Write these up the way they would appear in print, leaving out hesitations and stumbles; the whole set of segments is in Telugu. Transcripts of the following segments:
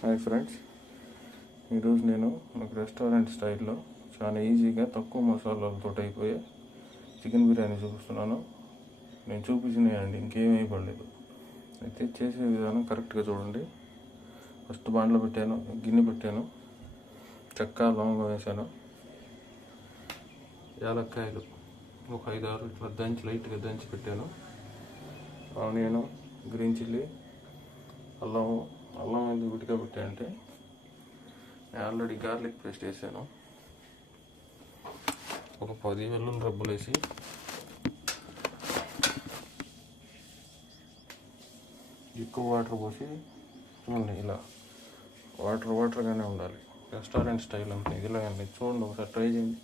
హాయ్ ఫ్రెండ్స్, ఈరోజు నేను ఒక రెస్టారెంట్ స్టైల్లో చాలా ఈజీగా తక్కువ మసాలాలతో అయిపోయే చికెన్ బిర్యానీ చూపిస్తున్నాను. నేను చూపించినాయండి, ఇంకేమీ పడలేదు. అయితే చేసే విధానం కరెక్ట్గా చూడండి. ఫస్ట్ బాండ్లో పెట్టాను, గిన్నె పెట్టాను, చెక్క లవంగం వేసాను, యాలక్కాయలు ఒక 5-6 ఇట్లా లైట్గా దంచి పెట్టాను. ఆనియన్, గ్రీన్ చిల్లీ, అల్లం ఎందుకు విడిగా పెట్టానంటే నేను ఆల్రెడీ గార్లిక్ పేస్ట్ వేసాను. ఒక 10 వెల్లుల్లి రబ్బులు వేసి ఎక్కువ వాటర్ పోసి చూడండి. ఇలా వాటర్గానే ఉండాలి. రెస్టారెంట్ స్టైల్ అంతే. ఇలాగండి, చూడండి, ఒకసారి ట్రై చేయండి.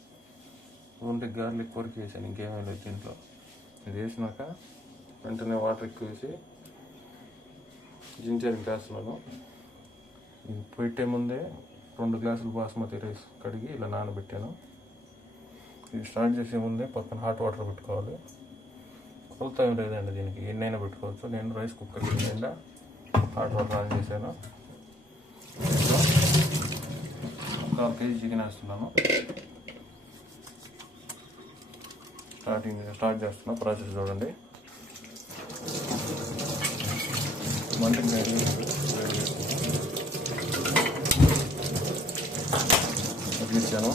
ఓన్లీ గార్లిక్ వరకు వేసాను, ఇంకేమీ లేదు దీంట్లో. ఇది వేసినాక వెంటనే వాటర్ ఎక్కువ వేసి జింజర్ వేస్తున్నాను. ఇది పెట్టే ముందే 2 గ్లాసులు బాస్మతి రైస్ కడిగి ఇలా నానబెట్టాను. ఇది స్టార్ట్ చేసే ముందే పక్కన హాట్ వాటర్ పెట్టుకోవాలి. కొలత ఏం లేదండి, దీనికి ఎన్నైనా పెట్టుకోవచ్చు. నేను రైస్ కుక్కర్ నిండా హాట్ వాటర్ ఆన్ చేశాను. 1/4 కేజీ చికెన్ వేస్తున్నాను. స్టార్ట్ చేస్తున్నా. ప్రాసెస్ చూడండి. మంటకి తగ్గించాను.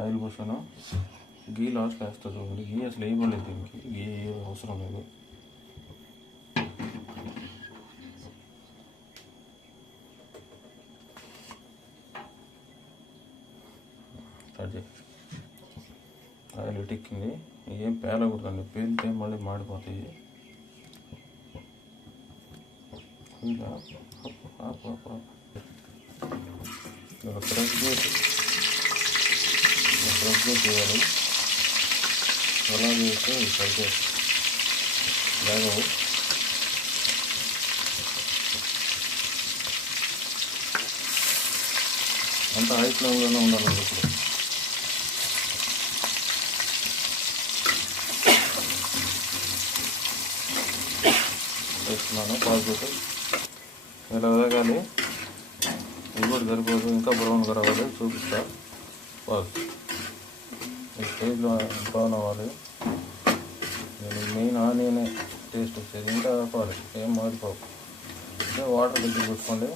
ఆయిల్ పోసాను. గీ లాస్ట్ వేస్తా చూడండి. గీ అసలు వేయలేదు, దీనికి గీ అవసరం లేదు. ఆయిల్ ఎక్కింది. ఏం పేలకూడదండి, పేలితే మళ్ళీ మాడిపోతాయి. ఇలా ఫ్రెష్గా చేయాలి. ఎలా చేస్తే సరిగ్గా లేగవు. అంత హై ఫ్లేమ్లోనే ఉండాలండి. ఇప్పుడు వేస్తున్నాను. పాలు పెట్టి ఇలా వేగాలి. ఇది కూడా సరిపోదు, ఇంకా బ్రౌన్గా రావాలి. చూపిస్తా. పాలు ఈ స్టేజ్లో బ్రౌన్ అవ్వాలి. మెయిన్ ఆనియనే టేస్ట్ వచ్చేది. ఇంకా పాలు ఏం మాడిపోవు. అంటే వాటర్ దగ్గర పెట్టుకోండి.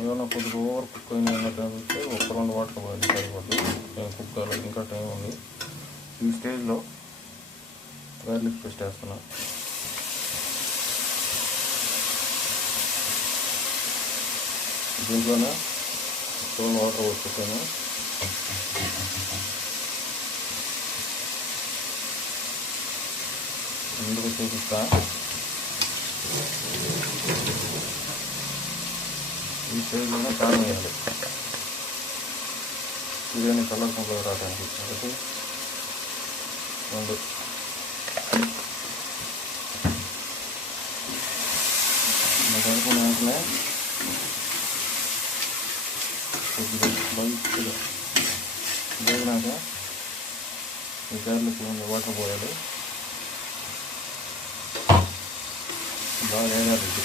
ఏమైనా కొద్దిగా ఓవర్ కుక్ అయినా చూస్తే ఒక 2 వాటర్ పోయి సరిపోతుంది. కుక్ అవ్వాలి, ఇంకా టైం ఉంది. ఈ స్టేజ్లో గార్లిక్ పేస్ట్ వేస్తున్నాను. దీంట్లోనే 2 వాటర్ పోసుకుంటాను. ముందుకు చూపిస్తా. ఈ స్టేజ్లోనే కారం వేయాలి. బిర్యానీ కలర్ కొంచెం రావడానికి 1, 2 కలుపుకున్న వెంటనే కొద్దిగా మంచిగా వేగినాక ఈ గార్లిక్ వాటర్ పోయాలి. బాగా వేగాలి. ఇది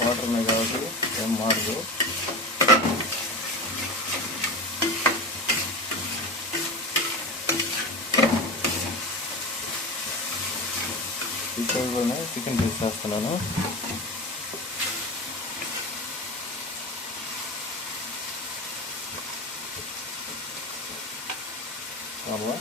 వాటర్ ఉన్నాయి కాబట్టి ఏం మారదు. ఈ సైజులోనే చికెన్ పీస్ వేస్తున్నాను. అలా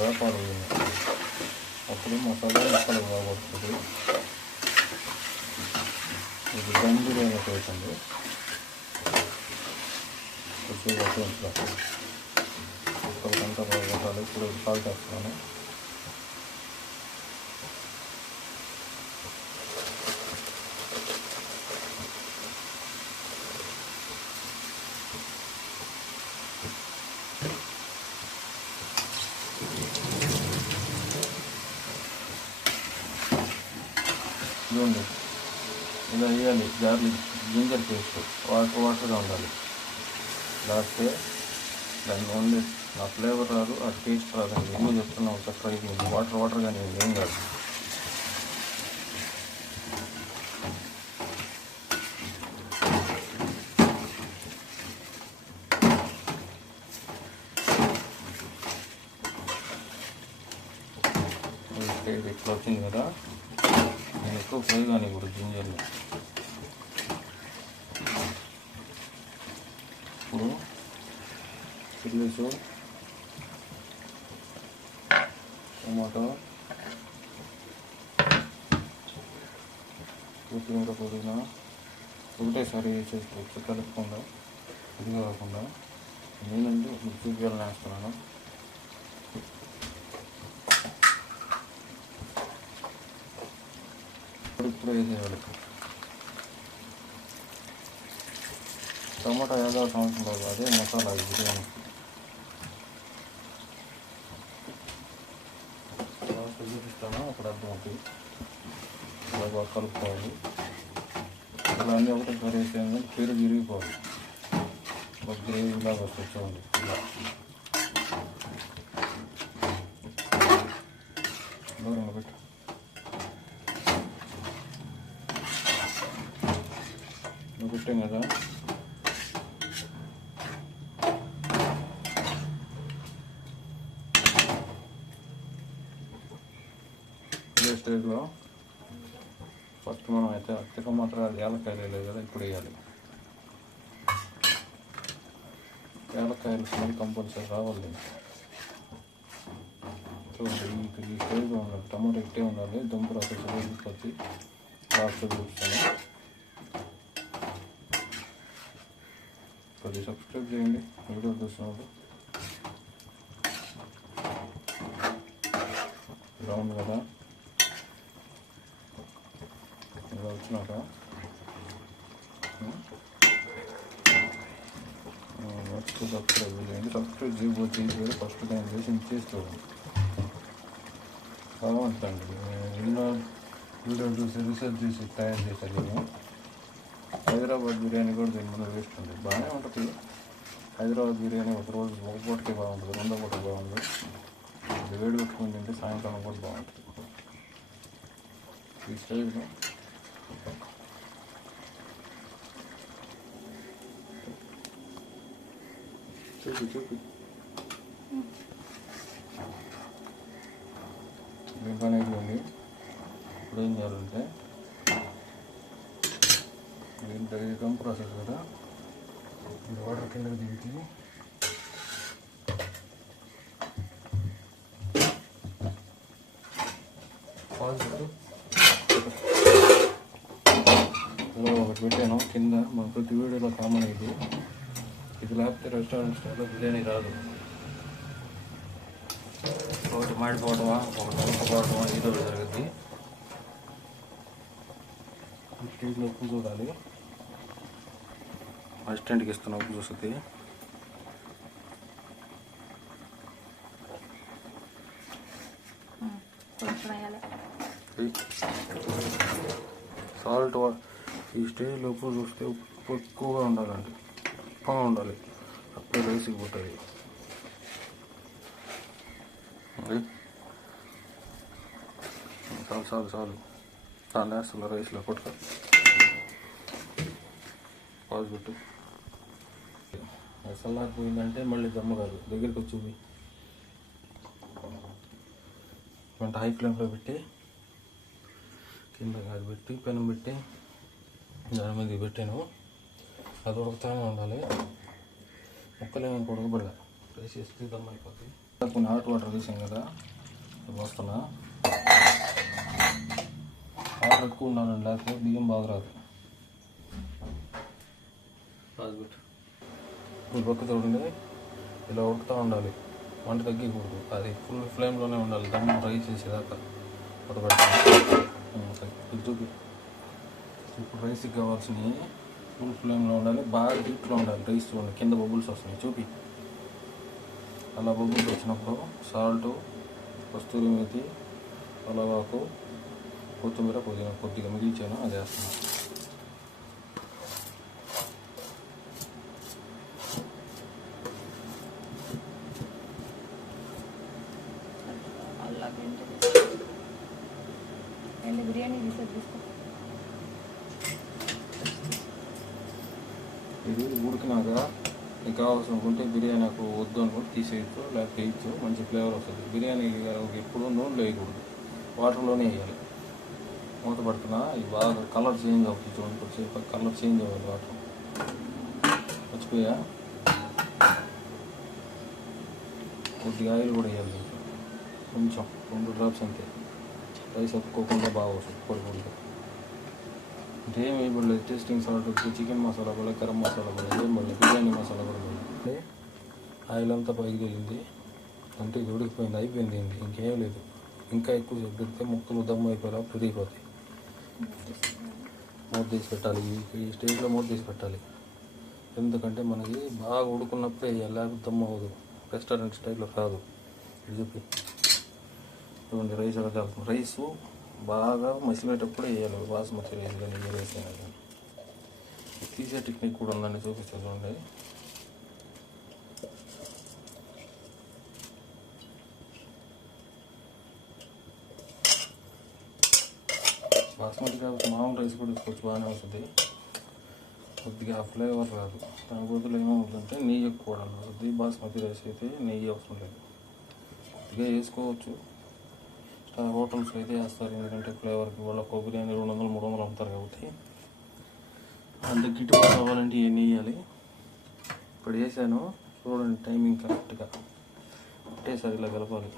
వేపాలి. అప్పుడు మసాలా ముక్కలు బాగుపడుతుంది. ఇది దమ్ బిర్యానీ అవుతుంది. కొంచెం మసాలా ఇప్పుడు సాల్ట్ వేస్తున్నాను. ఇదిగోండి, ఇలా వేయాలి. గార్లిక్ జింజర్ పేస్ట్ వాటర్గా ఉండాలి. లాస్తే దాన్ని ఓన్లీ ఆ ఫ్లేవర్ రాదు, ఆ టేస్ట్ రాదండి. ఎందుకు చెప్తున్నా ఒకసారి ట్రై చేయండి. వాటర్గా నేను ఏం కాదు. ఇట్లా వచ్చింది కదా, నేను ఎక్కువ ఫ్రై కానీ ఇప్పుడు జింజర్ని. ఇప్పుడు చిల్లీస్, టమాటో, కొత్తిమీర, పుదీనా ఒకటేసారి వేసేసుకోవచ్చు కలుపుకుండా. ఇది కాకుండా నేనంటే చూపించాలని వేస్తున్నాను. ఇప్పుడు వేసేయాలి. టమాటా వేయాల్సిన అవసరం లేదు, అదే మసాలా బిర్యానీ. చూపిస్తాను అప్పుడు అర్థమవుతుంది. ఇలా బాగా కలుపుకోవాలి. ఇలా అన్నీ ఒకటేసారి వేసేయాలి, పెరుగు విరిగిపోవాలి. ఒక గ్రేవీ లాగా వస్తుంది చూడండి. ఇలా దూరంగా పెట్టు. పెట్టాం కదా, ఇదే స్టేజ్లో ఫస్ట్ మనం అయితే అత్తిక మాత్రం ఏలక్కాయలు వేయలేదు కదా, ఇప్పుడు వేయాలి. ఏలక్కాయలు స్మెల్ కంపల్సరీ రావాలి. చూడండి, ఈ స్టేజ్లో ఉండాలి. టమాటో ఇట్టే ఉండాలి. దుంపలు అసలు తీసుకొచ్చి లాస్ట్ చూపిస్తాను. కొద్దిగా సబ్స్క్రైబ్ చేయండి వీడియో చూస్తున్నప్పుడు. ఇలా ఉంది కదా, ఇలా వచ్చినాక సబ్స్క్రైబ్ చేయండి. సబ్స్క్రైబ్ చేయబోతే ఫస్ట్ టైం చేసి చేసుకోండి. బాగుంటుందండి. ఎన్నో వీడియో చూసి రీసెర్చ్ చేసి తయారు చేశాను నేను. హైదరాబాద్ బిర్యానీ కూడా దీని ముందు వేస్ట్ ఉంది. బాగానే ఉంటుంది హైదరాబాద్ బిర్యానీ. ఒక రోజు ఒక పూటకి బాగుంటుంది, రెండో పూటకి బాగుంటుంది. ఇది వేడి పెట్టుకుని తింటే సాయంకాలం కూడా బాగుంటుంది. ఈ స్టైల్లో చూపి దీంట్లో ఉంది. ఇప్పుడు ఏం చేయాలంటే, దీంట్లో ఇది దమ్ ప్రాసెస్ కదా, ఇది వాటర్ కిందకి దిగి ఒకటి పెట్టాను కింద. మన ప్రతి వీడియోలో కామన్ ఇది. ఇది లేకపోతే రెస్టారెంట్ స్టైల్లో బిర్యానీ రాదు. ఒకటి మాడిపోవటమా, ఒకటి ఉడకపోవటమా ఏదో జరుగుద్ది. స్టేజ్లో ఉప్పు చూడాలి. అసిస్టెంట్కి ఇస్తున్న ఉప్పు చూస్తుంది. సాల్ట్ ఈ స్టేజ్లో ఉప్పు చూస్తే ఉప్పు ఎక్కువగా ఉండాలండి, ఉప్పుగా ఉండాలి. అప్పుడే రైస్కి పుట్టాయి. చాలు దాన్ని వేస్తున్నా రైస్లో కొట్టుక. పాజ్ పెట్టు. చల్లారిపోయిందంటే మళ్ళీ దమ్ము కాదు, దగ్గరికి వచ్చి మంట హై ఫ్లేమ్లో పెట్టి కింద కాదు పెట్టి పెనం పెట్టి దాని మీద పెట్టాను. అది ఉడకతానే ఉండాలి. ముక్కలేమో ఉడకబడలే, రైస్ వేస్తే దమ్ అయిపోతుంది. కొన్ని హాట్ వాటర్ వేసాం కదా, వస్తున్నా. వాటర్ ఎక్కువ ఉండాలండి, లేకపోతే బియ్యం బాగా రాదు. ఇప్పుడు పక్క చూడండి, ఇలా ఉడుకుతూ ఉండాలి. మంట తగ్గకూడదు, అది ఫుల్ ఫ్లేమ్లోనే ఉండాలి దమ్ రైస్ చేసేదాకా ఉడకబెట్టాలి. ఇది చూపి. ఇప్పుడు రైస్కి కావాల్సినవి ఫుల్ ఫ్లేమ్లో ఉండాలి, బాగా హీట్లో ఉండాలి. రైస్ చూడండి కింద బబుల్స్ వస్తున్నాయి, చూపి. అలా బబుల్స్ వచ్చినప్పుడు సాల్టు, కస్తూరి మేతి, పలవాకు, కొత్తిమీర, పుదీనా కొద్దిగా మిగిల్చాను, అది వేస్తున్నాను. బిర్యానీ ఇది ఉడికినాక నీకు కావాల్సిన ఉంటే బిర్యానీ నాకు వద్దు అనుకుంటే తీసేయచ్చు, లేకపోతే వేయచ్చు, మంచి ఫ్లేవర్ వస్తుంది. బిర్యానీ ఎప్పుడు నూనెలో వేయకూడదు, వాటర్లోనే వేయాలి. మూత పడుతున్నా ఇది బాగా కలర్ చేంజ్ అవుతుంది చూడండి, కొద్దిసేపు కలర్ చేంజ్ అవ్వాలి. వాటర్ మర్చిపోయా, కొద్దిగా ఆయిల్ కూడా వేయాలి, కొంచెం 2 డ్రాప్స్ అంతే. రైస్ ఒప్పుకోకుండా బాగా వస్తుంది పొడి. అంటే ఏం వేయబడలేదు, టేస్టింగ్ సాల్ట్ వచ్చి చికెన్ మసాలా కూడా, గరం మసాలా కూడా ఏం పడలేదు, బిర్యానీ మసాలా కూడా పడలేదు. ఆయిల్ అంతా పైకి తేలింది, అంటే ఇది ఉడికిపోయింది, అయిపోయింది. ఇంకేం లేదు, ఇంకా ఎక్కువ సేపు పెడితే ముక్కలు దమ్ము అయిపోయేలా పెరిగిపోతాయి. మూత తీసి పెట్టాలి, ఈ స్టేజ్లో మూత తీసి పెట్టాలి. ఎందుకంటే మనకి బాగా ఉడుకున్నప్పుడే వేయాలి, లేకపోతే దమ్ము అవ్వదు, రెస్టారెంట్ స్టైల్లో కాదు. ఇది చూపి చూడండి, రైస్ ఎలా కలుపుతుంది. రైసు బాగా మసిలేటప్పుడే వేయాలి, బాస్మతి రైస్ కానీ ఏ రైస్ అయినా కానీ. తీసే టెక్నిక్ కూడా ఉందండి, చూపిస్తాను చూడండి. బాస్మతి కాబట్టి మామూలు రైస్ కూడా తీసుకోవచ్చు, బాగానే వస్తుంది. కొద్దిగా ఫ్లేవర్ రాదు, దాని బదులు ఏమవుతుందంటే నెయ్యి ఎక్కువ వస్తుంది. బాస్మతి రైస్ అయితే నెయ్యి అవసరం లేదు, కొద్దిగా వేసుకోవచ్చు. హోటల్స్లో అయితే వేస్తారు, ఎందుకంటే ఫ్లేవర్కి వాళ్ళ బిర్యానీ 200, 300 అమ్ముతారు కాబట్టి. అంత గిట్టుబాటు కావాలంటే ఇవన్నీ వేయాలి. ఇప్పుడు వేసాను చూడండి, టైమింగ్ కరెక్ట్గా ఒకటేసారి ఇలా కలపాలి.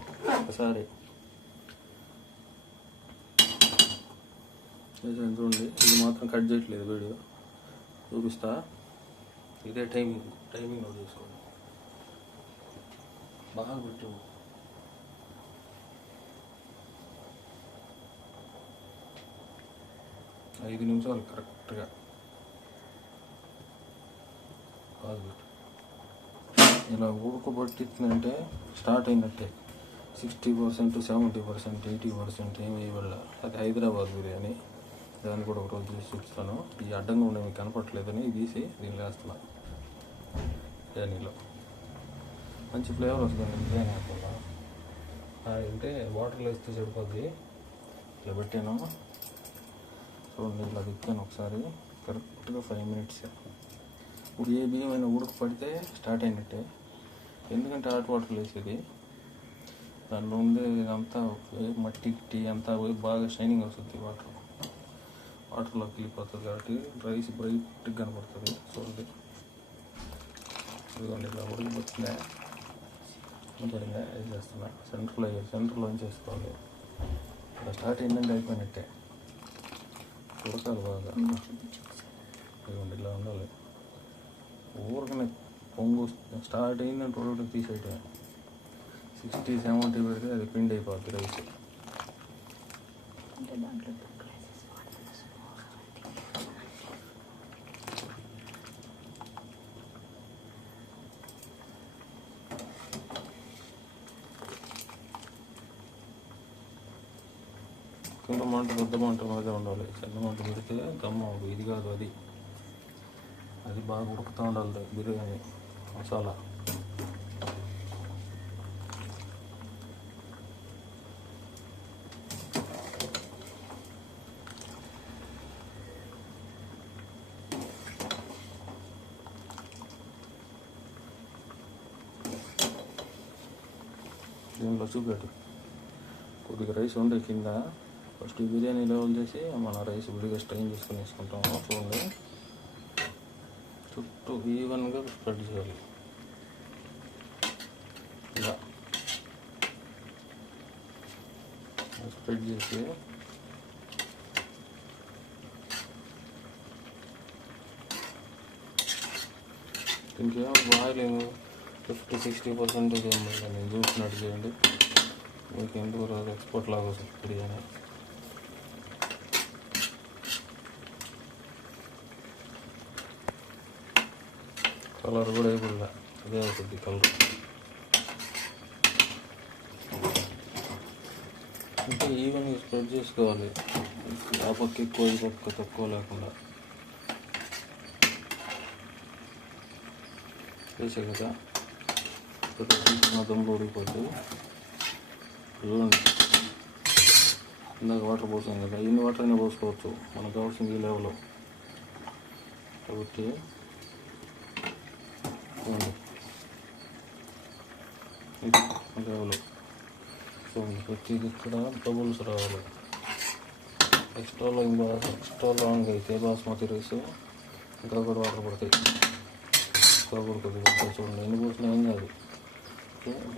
ఒకసారి వేసాను చూడండి, ఇది మాత్రం కట్ చేయట్లేదు వీడియో, చూపిస్తా. ఇదే టైమింగ్ చూసుకోండి, బాగా పెట్టు. 5 నిమిషాలు కరెక్ట్గా కాదు. ఇలా ఉడకబట్టిందంటే స్టార్ట్ అయినట్టే. 60%, 70%, 80% ఏమి వేయబడాల. అది హైదరాబాద్ బిర్యానీ, దాన్ని కూడా ఒకరోజు చూసి చూపిస్తాను. ఈ అడ్డంగా ఉండే మీకు కనపట్లేదని తీసి దీన్ని వేస్తున్నా. బిర్యానీలో మంచి ఫ్లేవర్ వస్తుంది బిర్యానీ కాకుండా. అంటే వాటర్లో వేస్తే సరిపోద్ది. ఇలా పెట్టాను చూడండి, ఇలా తిప్పాను ఒకసారి, కరెక్ట్గా 5 మినిట్స్. ఇప్పుడు ఏ బియ్యమైనా ఉడకపడితే స్టార్ట్ అయినట్టే, ఎందుకంటే హాట్ వాటర్లో వేసేది. దానిలో ఉండే అంతా మట్టి గిట్టి అంతా బాగా షైనింగ్ వస్తుంది, వాటర్లోకి వెళ్ళిపోతుంది కాబట్టి రైస్ బ్రైట్గా కనపడుతుంది. చూడండి, ఇదిగోండి ఇలా ఉడికిపోతుందా, సరిగ్గా వేసేస్తున్నా. సెంటర్లో చేసుకోవాలి. ఇలా స్టార్ట్ అయిందంటే అయిపోయినట్టే, ఉడకాలి బాగా. ఇదిగోండి ఇలా ఉండాలి. ఊరికనే పొంగు స్టార్ట్ అయిందంటే ఉడకడం తీసేయటమే. 60-70 పెడితే అది పిండి అయిపోద్ది రైస్. కింద మంట పెద్ద మంట మీద ఉండాలి, చిన్న మంట పెడితే దమ్ము అవ్వదు. ఇది కాదు, అది బాగా ఉడుకుతూ ఉండాలి బిర్యానీ మసాలా. దీనిలో చూపెట్టు, కొద్దిగా రైస్ ఉండే కింద. ఫస్ట్ బిర్యానీ లెవెల్ చేసి మన రైస్ విడిగా స్ట్రెయిన్ చేసుకొని వేసుకుంటాము. చూడండి, చుట్టూ ఈవెన్గా స్ప్రెడ్ చేయాలి. ఇలా స్ప్రెడ్ చేసి దీనికి బాయిలింగ్ 50-60% నేను చూసినట్టు చేయండి. మీకు ఎందుకు రాదు, ఎక్స్పోర్ట్ లాగా వస్తుంది బిర్యానీ. కలర్ కూడా అయిపోయిందా, అదే అవుతుంది కలర్. అంటే ఈవెన్గా స్ప్రెడ్ చేసుకోవాలి, ఆ పక్క ఎక్కువ ఈ పక్క తక్కువ లేకుండా. వేసే కదా దమ్ములు ఉడికిపోద్దు. చూడండి, ఇందాక వాటర్ పోసాం కదా, ఇన్ని వాటర్ అయినా పోసుకోవచ్చు, మనకు కావాల్సింది ఈ లెవెల్. కాబట్టి చూడండి లెవెల్ చూడండి, ప్రతిది ఇక్కడ బబుల్స్ రావాలి. ఎక్స్ట్రా లాంగ్ అయితే బాస్మతి రైస్ ఇంకా కూడా వాటర్ పడతాయి, ఇంకా కూడా కొద్దిగా పడతాయి. చూడండి ఎన్ని పోసినా ఏం కాదు,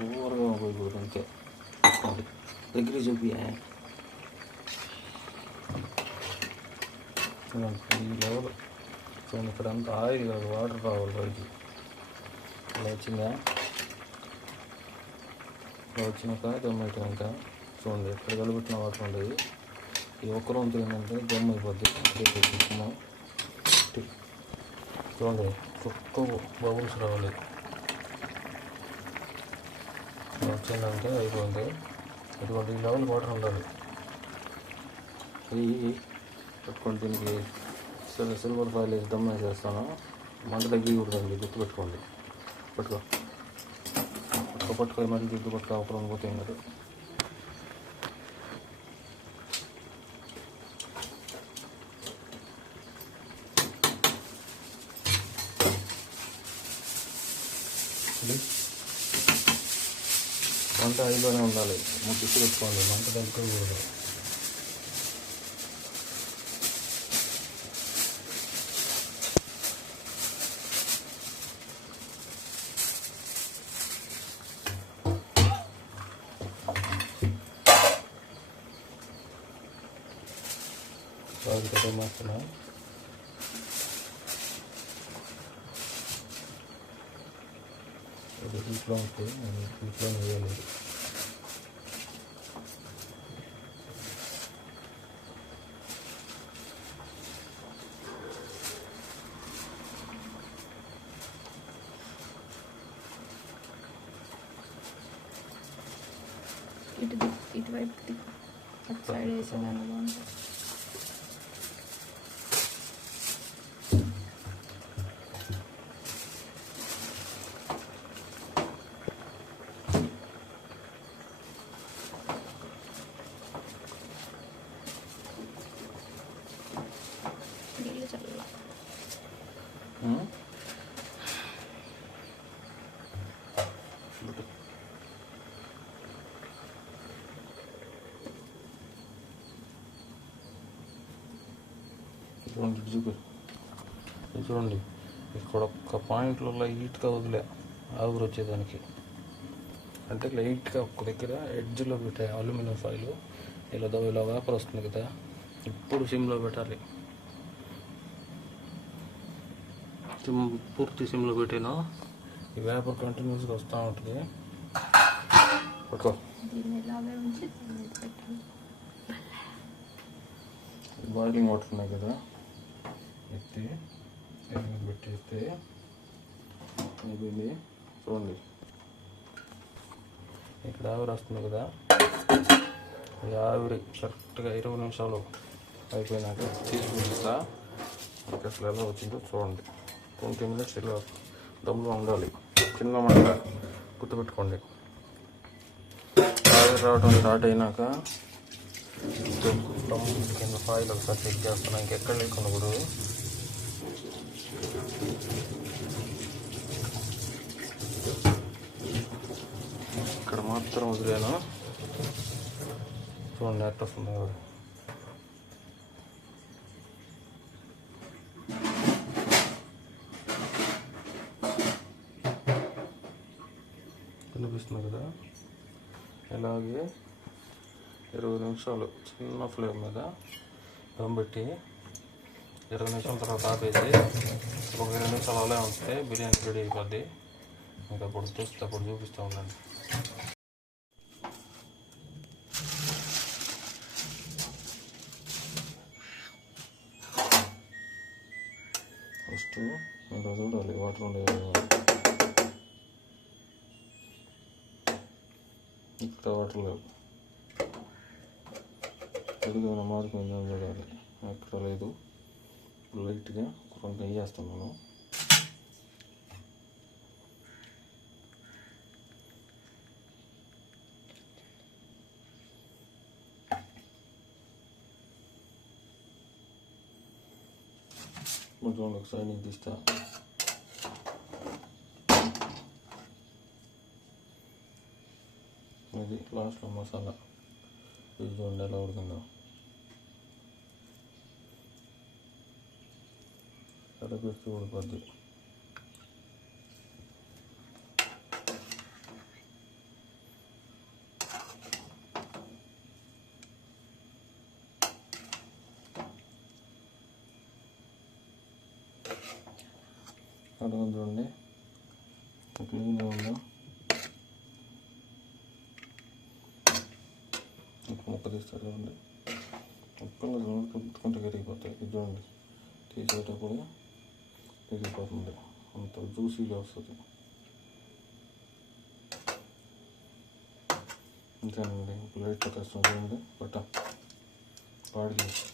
ఓవర్గా పోయిపోతుంది అంతే. దగ్గర చూపి ఈ లెవెల్ చూడండి. ఇక్కడ అంతా ఆయిల్ కాదు, వాటర్ రావాలి బయటికి. ఇలా వచ్చిందా, ఇలా వచ్చినాక దమ్ అయిపోయాక చూడండి, ఎక్కడ కలిపెట్టిన వాటర్ ఉండేది. ఈ ఒక్క రొంతు ఏంటంటే దమ్ అయిపోద్ది. చూడండి చుక్క బబుల్స్ రావాలి, వచ్చిందంటే అయిపోయింది. ఇటువంటి ఈ లెవెల్ వాటర్ ఉండాలి. ఇది పెట్టుకోండి, దీనికి సిల్వర్ ఫాయిల్ వేసి దమ్ వేసేస్తాను. మంట తగ్గకూడదండి, గుర్తుపెట్టుకోండి. పట్టుకో మళ్ళీ దిద్దు పట్టుకో, అప్పుడు పోతే ఏం కాదు. మంట ఐదులోనే ఉండాలి, తిప్పి పెట్టుకోండి, మంట తగ్గకూడదు. అది మాత్రమే ఇది హీట్లో ఉంటే నేను హీట్లో వేయలేదు. ఇటువైపు అటు సైడ్ వేసేదాన్ని బాగుంటుంది. నీళ్ళు చల్ల చూడండి, ఇక్కడ ఒక్క పాయింట్లో లైట్గా వదిలే ఆవిరి వచ్చేదానికి. అంటే లైట్గా ఒక్క దగ్గర ఎడ్జ్లో పెట్టే అల్యూమినియం ఫాయిల్ ఇలా వేపర్ వస్తుంది కదా, ఇప్పుడు సిమ్లో పెట్టాలి. పూర్తి సిమ్లో పెట్టాను, ఈ వేపర్ కంటిన్యూస్గా వస్తూ ఉంటుంది. పట్టుకో, బాయిలింగ్ వాటర్ ఉన్నాయి కదా, ఎత్తి పెట్టేస్తే అయిపోయింది. చూడండి ఇక్కడ ఆవిరి వస్తుంది కదా, ఈ ఆవిరి కరెక్ట్గా 20 నిమిషాలు అయిపోయినాక తీసి చూపిస్తా అసలు ఎలా వచ్చిందో. చూడండి 20 మినిట్స్ ఇలా దమ్లో ఉండాలి, చిన్న మంట గుర్తుపెట్టుకోండి. ఆవిరి రావడం స్టార్ట్ అయినాక కింద ఫాయిల్ ఒకసారి చెక్ చేస్తున్నాను, ఇంకెక్కడ లేకుండా కూడా. ఇక్కడ మాత్రం వదిలేను, చూడండి ఎట్లా వస్తుంది. కనిపిస్తుంది కదా, ఇలాగే 20 నిమిషాలు చిన్న ఫ్లేమ్ మీద దమ్ పెట్టి 20 నిమిషాల తర్వాత ఆపేసి ఒక 20 నిమిషాలు అలా ఉంటే బిర్యానీ రెడీ అయిపోద్ది. మీకు అప్పుడు తెస్తే అప్పుడు చూపిస్తూ ఉండండి. ఫస్ట్ ఇలా చూడాలి వాటర్ ఉండేది. ఇక్కడ వాటర్ లేవు, ఎదుగుదల మార్పు ఉందని చూడాలి. ఎక్కడ లేదు. లైట్గా కొంచెం వేయేస్తున్నాను. కొంచెం ఒక సైడ్ నుంచి తీస్తా. ఇది లాస్ట్లో మసాలా. ఇది చూడండి ఎలా ఉడికిందో. పెడితే ఉడిపోద్ది. అలా చూడండి క్లీన్గా ఉందా. ముక్క తీస్తారు చూడండి. ముక్కలు ముట్టుకుంటే కరిగిపోతాయి. ఇది చూడండి తీసేటప్పుడు కరిగిపోతుంది, అంత జ్యూసీగా వస్తుంది. ఇంతేనండి. ప్లేట్లో కష్టం చూడండి. పట్ట పాడు చేసి